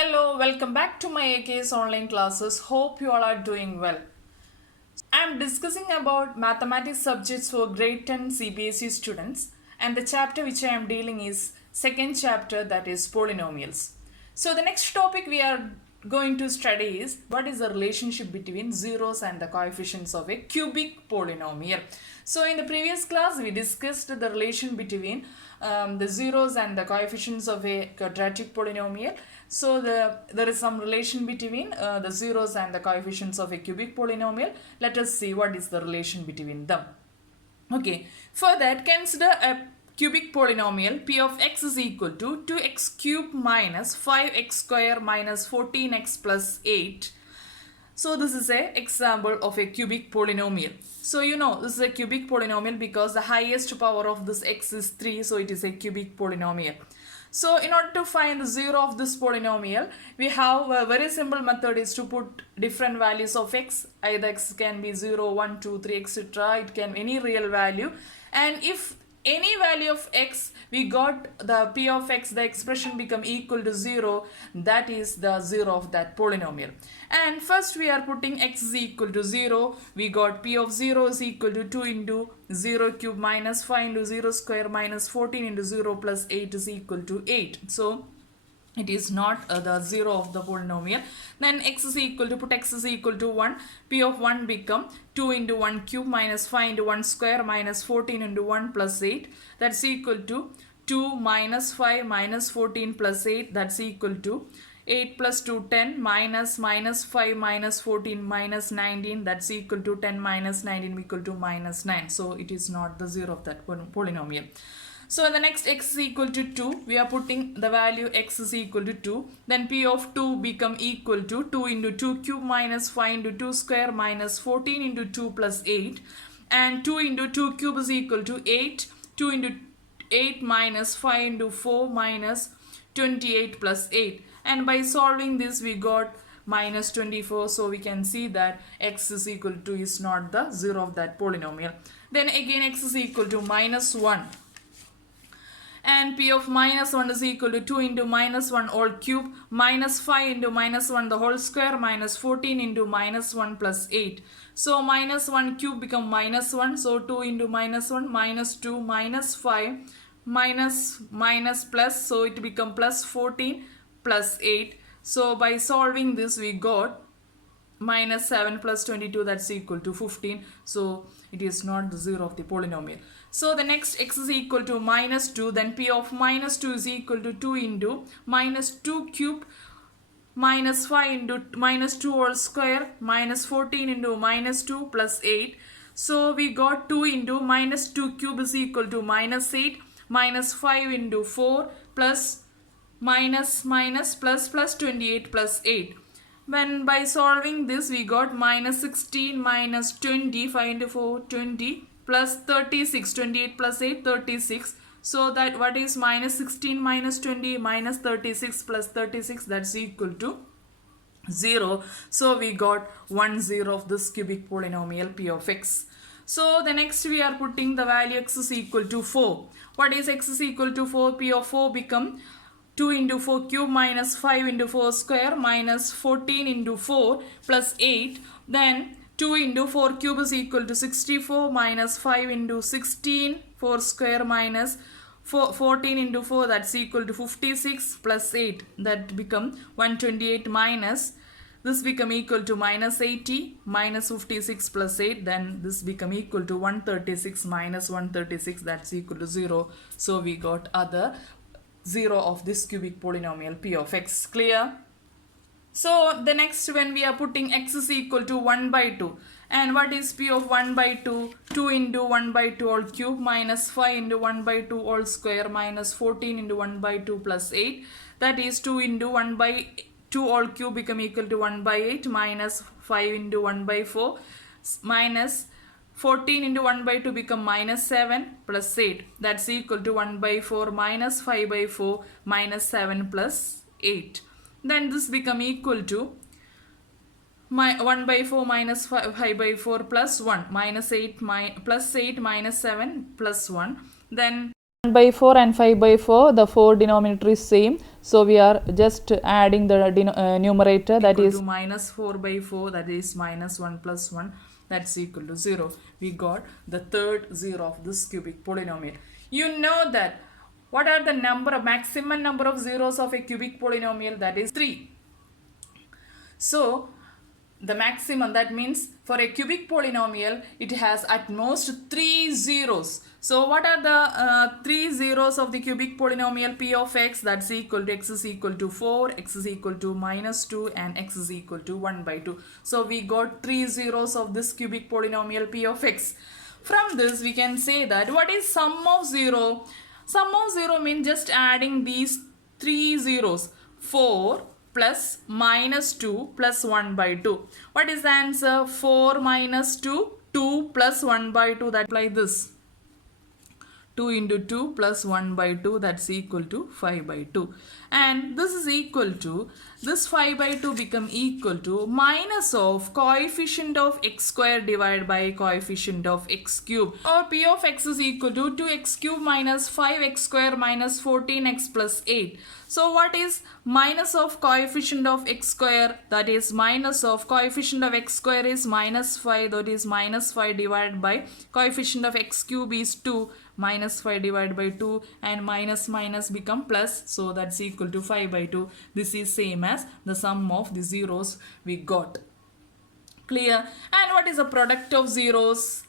Hello, welcome back to my AKS online classes. Hope you all are doing well. I am discussing about mathematics subjects for grade 10 CBSE students, and the chapter which I am dealing is second chapter, that is polynomials. So the next topic we are going to study is what is the relationship between zeros and the coefficients of a cubic polynomial. So in the previous class we discussed the relation between the zeros and the coefficients of a quadratic polynomial. So there is some relation between the zeros and the coefficients of a cubic polynomial. Let us see what is the relation between them. Okay, for that consider a cubic polynomial p of x is equal to 2x cube minus 5x square minus 14x plus 8. So this is an example of a cubic polynomial. So you know this is a cubic polynomial because the highest power of this x is 3, so it is a cubic polynomial. So in order to find the zero of this polynomial, we have a very simple method is to put different values of x. Either x can be 0, 1, 2, 3, etc. It can be any real value. And if any value of x, we got the p of x, the expression become equal to 0, that is the zero of that polynomial. And first we are putting x is equal to 0, we got p of 0 is equal to 2 into 0 cube minus 5 into 0 square minus 14 into 0 plus 8 is equal to 8. So it is not the zero of the polynomial. Then x is equal to, put x is equal to 1, p of 1 become 2 into 1 cube minus 5 into 1 square minus 14 into 1 plus 8, that's equal to 2 minus 5 minus 14 plus 8, that's equal to 8 plus 2 10 minus 5 minus 14 minus 19, that's equal to 10 minus 19 equal to minus 9. So it is not the zero of that polynomial. So the next x is equal to 2, we are putting the value x is equal to 2. Then p of 2 become equal to 2 into 2 cube minus 5 into 2 square minus 14 into 2 plus 8. And 2 into 2 cube is equal to 8. 2 into 8 minus 5 into 4 minus 28 plus 8. And by solving this we got minus 24. So we can see that x is equal to is not the zero of that polynomial. Then again x is equal to minus 1. And p of minus 1 is equal to 2 into minus 1 whole cube minus 5 into minus 1 the whole square minus 14 into minus 1 plus 8. So minus 1 cube become minus 1. So 2 into minus 1 minus 2 minus 5 minus plus. So it become plus 14 plus 8. So by solving this we got minus 7 plus 22, that's equal to 15. So it is not the zero of the polynomial. So the next x is equal to minus 2. Then p of minus 2 is equal to 2 into minus 2 cube minus 5 into minus 2 whole square minus 14 into minus 2 plus 8. So we got 2 into minus 2 cube is equal to minus 8 minus 5 into 4 plus minus plus 28 plus 8. When by solving this we got minus 16 minus 20, 5 into 4 20 plus 36, 28 plus 8 36. So that what is minus 16 minus 20 minus 36 plus 36, that's equal to 0. So we got 1 0 of this cubic polynomial p of x. So the next we are putting the value x is equal to 4. What is x is equal to 4? P of 4 become 2 into 4 cube minus 5 into 4 square minus 14 into 4 plus 8. Then 2 into 4 cube is equal to 64 minus 5 into 16 4 square minus 14 into 4, that's equal to 56 plus 8, that become 128 minus this become equal to minus 80 minus 56 plus 8, then this become equal to 136 minus 136, that's equal to 0. So we got other zero of this cubic polynomial p of x. Clear? So the next, when we are putting x is equal to 1 by 2, and what is p of 1 by 2? 2 into 1 by 2 whole cube minus 5 into 1 by 2 whole square minus 14 into 1 by 2 plus 8, that is 2 into 1 by 2 whole cube become equal to 1 by 8 minus 5 into 1 by 4 minus 14 into 1 by 2 become minus 7 plus 8, that's equal to 1 by 4 minus 5 by 4 minus 7 plus 8. Then this become equal to 1 by 4 minus 5 by 4 plus 1 minus 8 plus 8 minus 7 plus 1. Then by 4 and 5 by 4, the 4 denominator is same, so we are just adding the numerator, that is minus 4 by 4, that is minus 1 plus 1, that's equal to 0. We got the third 0 of this cubic polynomial. You know that what are the maximum number of zeros of a cubic polynomial? That is 3. So the maximum, that means for a cubic polynomial it has at most 3 zeros. So what are the 3 zeros of the cubic polynomial p of x? That's equal to x is equal to 4, x is equal to minus 2, and x is equal to 1 by 2. So we got 3 zeros of this cubic polynomial p of x. From this we can say that what is sum of 0? Sum of 0 means just adding these 3 zeros. 4 plus minus 2 plus 1 by 2. What is the answer? 4 minus 2, 2 plus 1 by 2, that like this. 2 into 2 plus 1 by 2, that's equal to 5 by 2. And this is equal to, this 5 by 2 become equal to minus of coefficient of x square divided by coefficient of x cube. Or p of x is equal to 2x cube minus 5x square minus 14x plus 8. So what is minus of coefficient of x square? That is minus of coefficient of x square is minus 5, that is minus 5 divided by coefficient of x cube is 2, minus 5 divided by 2, and minus minus become plus, so that's equal to 5 by 2. This is same as the sum of the zeros we got. Clear? And what is the product of zeros?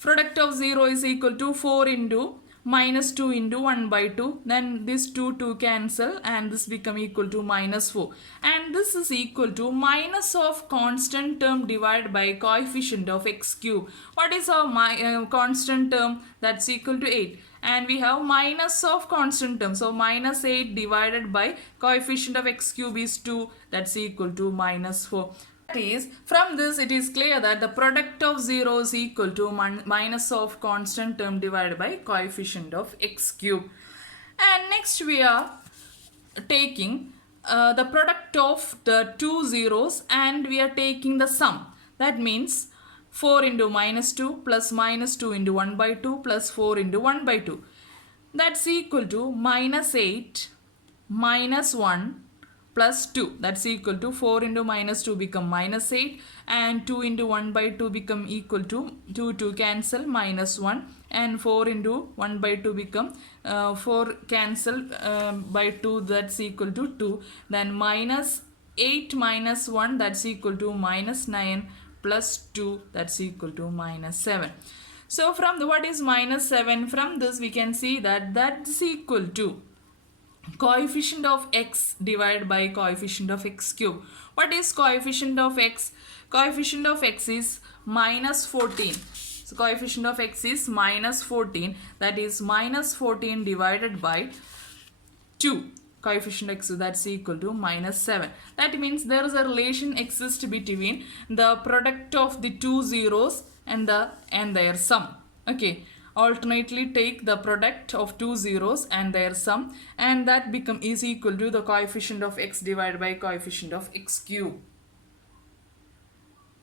Product of 0 is equal to 4 into minus 2 into 1 by 2, then this 2 cancel and this become equal to minus 4, and this is equal to minus of constant term divided by coefficient of x cube. What is our constant term? That's equal to 8, and we have minus of constant term, so minus 8 divided by coefficient of x cube is 2, that's equal to minus 4. Is from this it is clear that the product of 0 is equal to minus of constant term divided by coefficient of x cube. And next we are taking the product of the two zeros and we are taking the sum. That means 4 into minus 2 plus minus 2 into 1 by 2 plus 4 into 1 by 2. That's equal to minus 8 minus 1 plus 2, that's equal to 4 into minus 2 become minus 8, and 2 into 1 by 2 become equal to 2 cancel minus 1, and 4 into 1 by 2 become 4 cancel by 2, that's equal to 2, then minus 8 minus 1, that's equal to minus 9, plus 2, that's equal to minus 7. So from the what is minus 7, from this we can see that that's equal to coefficient of x divided by coefficient of x cube. What is coefficient of x? Coefficient of x is minus 14. So coefficient of x is minus 14, that is minus 14 divided by 2. Coefficient x, that's equal to minus 7. That means there is a relation exists between the product of the two zeros and their sum. Okay. Alternately take the product of two zeros and their sum, and that is equal to the coefficient of x divided by coefficient of x cube.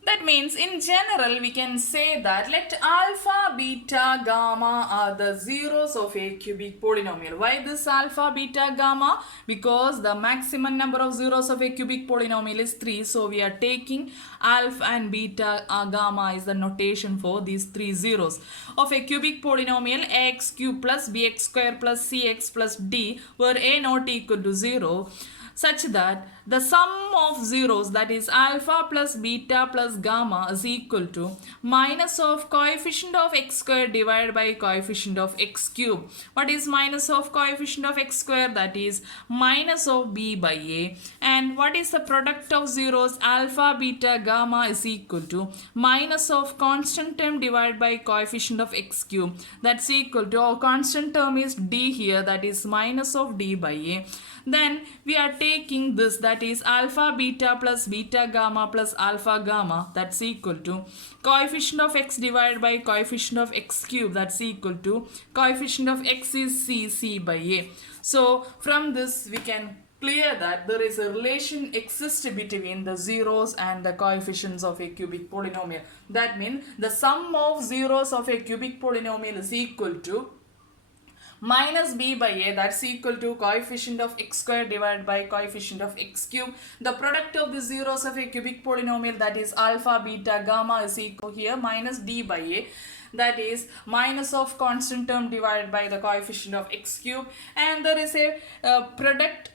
That means in general we can say that let alpha, beta, gamma are the zeros of a cubic polynomial. Why this alpha, beta, gamma? Because the maximum number of zeros of a cubic polynomial is 3. So we are taking alpha and beta, gamma is the notation for these 3 zeros of a cubic polynomial ax cube plus bx square plus cx plus d, where a not equal to 0, such that the sum of zeros, that is alpha plus beta plus gamma, is equal to minus of coefficient of x square divided by coefficient of x cube. What is minus of coefficient of x square? That is minus of b by a. And what is the product of zeros? Alpha, beta, gamma is equal to minus of constant term divided by coefficient of x cube. That's equal to, our constant term is d here, that is minus of d by a. Then we are taking this, that is alpha beta plus beta gamma plus alpha gamma, that's equal to coefficient of x divided by coefficient of x cube, that's equal to coefficient of x is c by a. So from this we can clear that there is a relation exists between the zeros and the coefficients of a cubic polynomial. That means the sum of zeros of a cubic polynomial is equal to minus b by a, that's equal to coefficient of x square divided by coefficient of x cube. The product of the zeros of a cubic polynomial, that is alpha, beta, gamma, is equal here minus d by a, that is minus of constant term divided by the coefficient of x cube. And there is a product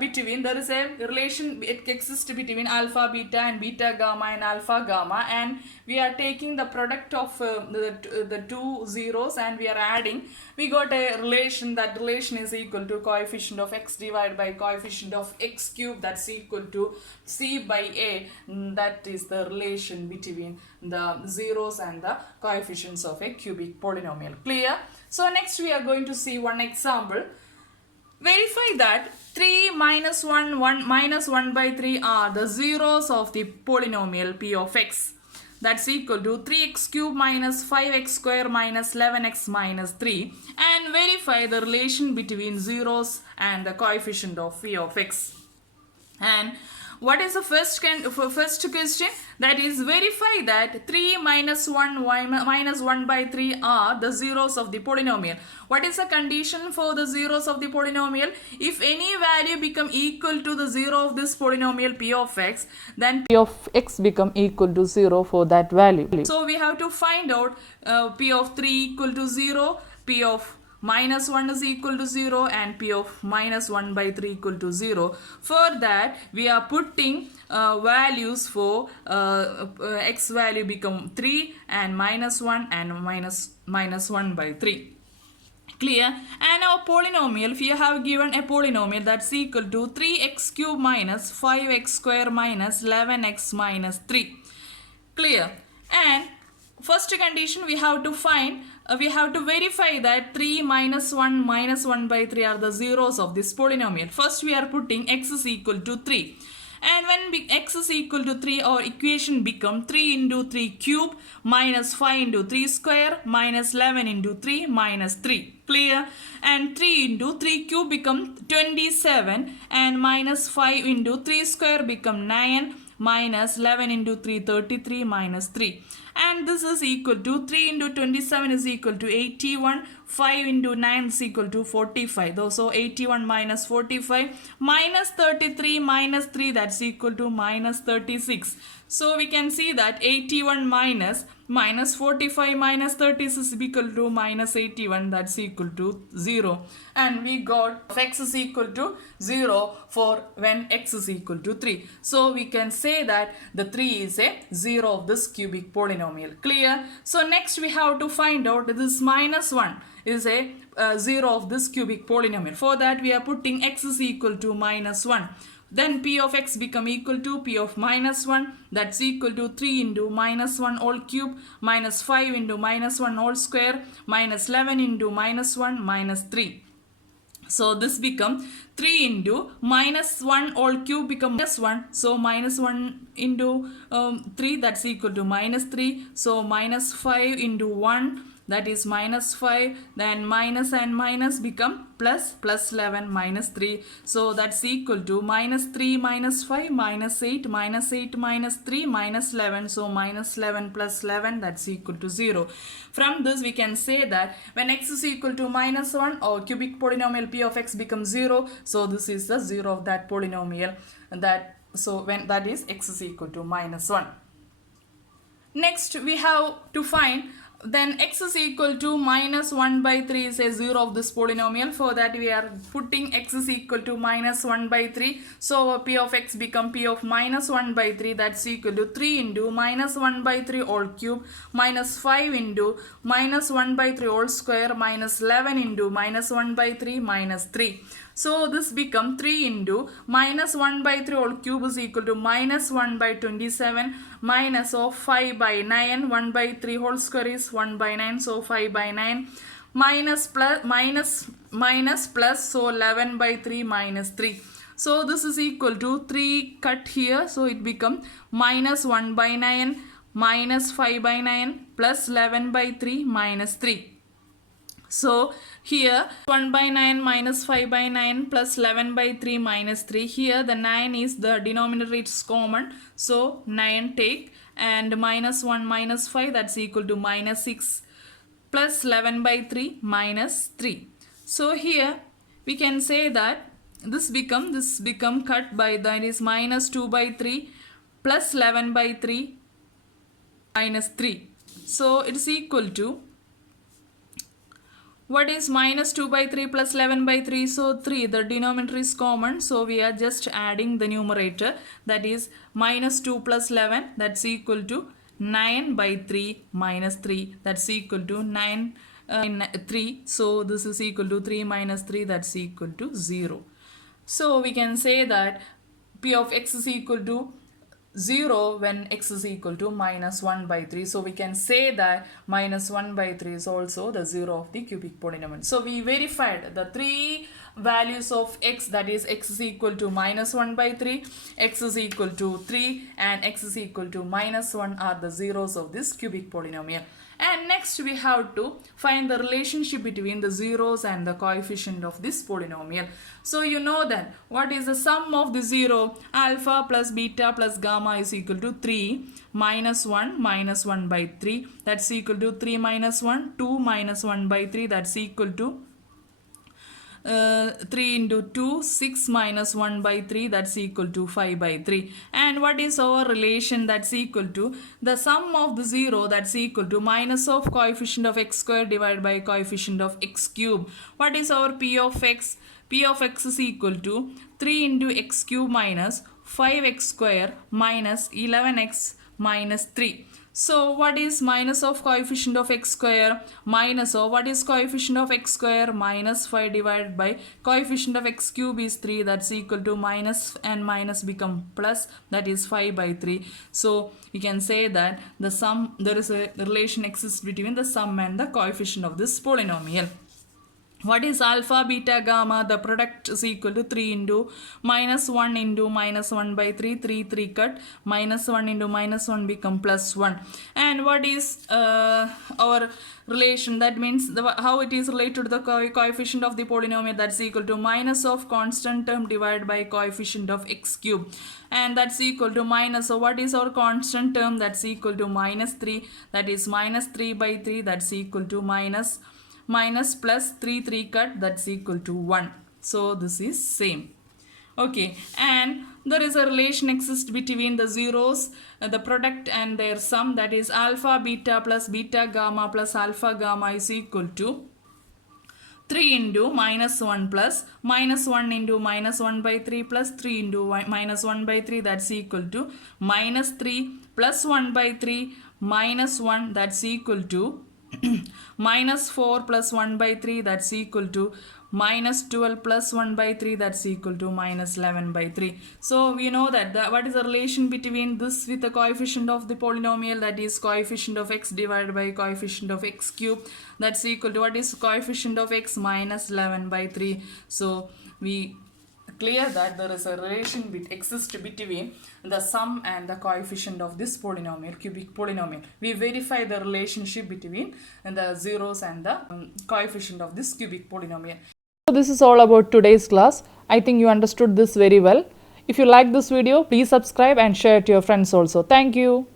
between, there is a relation, it exists between alpha beta and beta gamma and alpha gamma, and we are taking the product of the two zeros and we are adding, we got a relation. That relation is equal to coefficient of x divided by coefficient of x cube, that's equal to c by a. That is the relation between the zeros and the coefficients of a cubic polynomial. Clear? So next we are going to see one example. Verify that 3 minus 1, 1 minus 1 by 3 are the zeros of the polynomial p of x. That's equal to 3x cube minus 5x square minus 11x minus 3. And verify the relation between zeros and the coefficient of p of x. And what is the first question? That is, verify that 3 minus 1 minus 1 by 3 are the zeros of the polynomial. What is the condition for the zeros of the polynomial? If any value become equal to the zero of this polynomial p of x, then p of x become equal to 0 for that value. So we have to find out p of 3 equal to 0, p of minus 1 is equal to 0, and p of minus 1 by 3 equal to 0. For that we are putting values for x value become 3 and minus 1 and minus 1 by 3. Clear? And our polynomial, we have given a polynomial that's equal to 3x cube minus 5x square minus 11x minus 3. Clear? And first condition we have to find, we have to verify that 3 minus 1 minus 1 by 3 are the zeros of this polynomial. First we are putting x is equal to 3. And when x is equal to 3, our equation become 3 into 3 cube minus 5 into 3 square minus 11 into 3 minus 3. Clear? And 3 into 3 cube become 27 and minus 5 into 3 square become 9 minus 11 into 3 33 minus 3. And this is equal to 3 into 27 is equal to 81, 5 into 9 is equal to 45. So 81 minus 45 minus 33 minus 3, that's equal to minus 36. So we can see that 81 minus 45 minus 36 is equal to minus 81, that's equal to 0. And we got x is equal to 0 for when x is equal to 3. So we can say that the 3 is a 0 of this cubic polynomial. Clear? So next we have to find out this minus 1 is a 0 of this cubic polynomial. For that we are putting x is equal to minus 1. Then p of x become equal to p of minus 1, that's equal to 3 into minus 1 whole cube minus 5 into minus 1 whole square minus 11 into minus 1 minus 3. So this become 3 into minus 1 whole cube become minus 1. So minus 1 into 3, that's equal to minus 3. So minus 5 into 1, that is minus 5. Then minus and minus become plus, plus 11 minus 3. So that's equal to minus 3 minus 5 minus 8 minus 8 minus 3 minus 11. So minus 11 plus 11, that's equal to 0. From this we can say that when x is equal to minus 1, our cubic polynomial p of x becomes 0. So this is the 0 of that polynomial. So when that is x is equal to minus 1. Next we have to find, then x is equal to minus 1 by 3 is a 0 of this polynomial. For that we are putting x is equal to minus 1 by 3. So our p of x become p of minus 1 by 3, that's equal to 3 into minus 1 by 3 whole cube minus 5 into minus 1 by 3 whole square minus 11 into minus 1 by 3 minus 3. So this become 3 into minus 1 by 3 whole cube is equal to minus 1 by 27 minus of 5 by 9. 1 by 3 whole square is 1 by 9. So 5 by 9 minus plus. So 11 by 3 minus 3. So this is equal to 3 cut here. So it become minus 1 by 9 minus 5 by 9 plus 11 by 3 minus 3. So here 1 by 9 minus 5 by 9 plus 11 by 3 minus 3. Here the 9 is the denominator, it's common. So 9 take, and minus 1 minus 5, that's equal to minus 6 plus 11 by 3 minus 3. So here we can say that this become cut by, that is minus 2 by 3 plus 11 by 3 minus 3. So it is equal to, what is minus 2 by 3 plus 11 by 3? So 3, the denominator is common. So we are just adding the numerator, that is minus 2 plus 11, that's equal to 9 by 3 minus 3, that's equal to 9 3. So this is equal to 3 minus 3, that's equal to 0. So we can say that P of x is equal to 0 when x is equal to minus 1 by 3. So we can say that minus 1 by 3 is also the 0 of the cubic polynomial. So we verified the three values of x, that is x is equal to minus 1 by 3, x is equal to 3 and x is equal to minus 1 are the zeros of this cubic polynomial. And next we have to find the relationship between the zeros and the coefficient of this polynomial. So you know that what is the sum of the zero? Alpha plus beta plus gamma is equal to 3 minus 1 by 3, that's equal to 3 minus 1, 2 minus 1 by 3, that's equal to 3 into 2, 6 minus 1 by 3, that's equal to 5 by 3. And what is our relation? That's equal to the sum of the 0, that's equal to minus of coefficient of x square divided by coefficient of x cube. What is our P of x? P of x is equal to 3 into x cube minus 5x square minus 11x minus 3. So what is minus of coefficient of x square? Minus of, what is coefficient of x square? Minus 5 divided by coefficient of x cube is 3, that's equal to minus, and minus become plus, that is 5 by 3. So we can say that the sum, there is a relation exists between the sum and the coefficient of this polynomial. What is alpha, beta, gamma? The product is equal to 3 into minus 1 into minus 1 by 3, 3 cut, minus 1 into minus 1 become plus 1. And what is our relation? That means how it is related to the coefficient of the polynomial, that's equal to minus of constant term divided by coefficient of x cube. And that's equal to minus, so what is our constant term? That's equal to minus 3, that is minus 3 by 3, that's equal to minus plus 3 cut, that's equal to 1. So this is same. Okay, and there is a relation exists between the zeros, the product and their sum, that is alpha beta plus beta gamma plus alpha gamma is equal to 3 into minus 1 plus minus 1 into minus 1 by 3 plus 3 into minus 1 by 3, that's equal to minus 3 plus 1 by 3 minus 1, that's equal to minus 4 plus 1 by 3, that's equal to minus 12 plus 1 by 3, that's equal to minus 11 by 3. So we know that what is the relation between this with the coefficient of the polynomial, that is coefficient of x divided by coefficient of x cube, that's equal to, what is coefficient of x? Minus 11 by 3. So we clear that there is a relation exists between the sum and the coefficient of this polynomial, cubic polynomial. We verify the relationship between the zeros and the coefficient of this cubic polynomial. So this is all about today's class. I think you understood this very well. If you like this video, please subscribe and share it to your friends also. Thank you.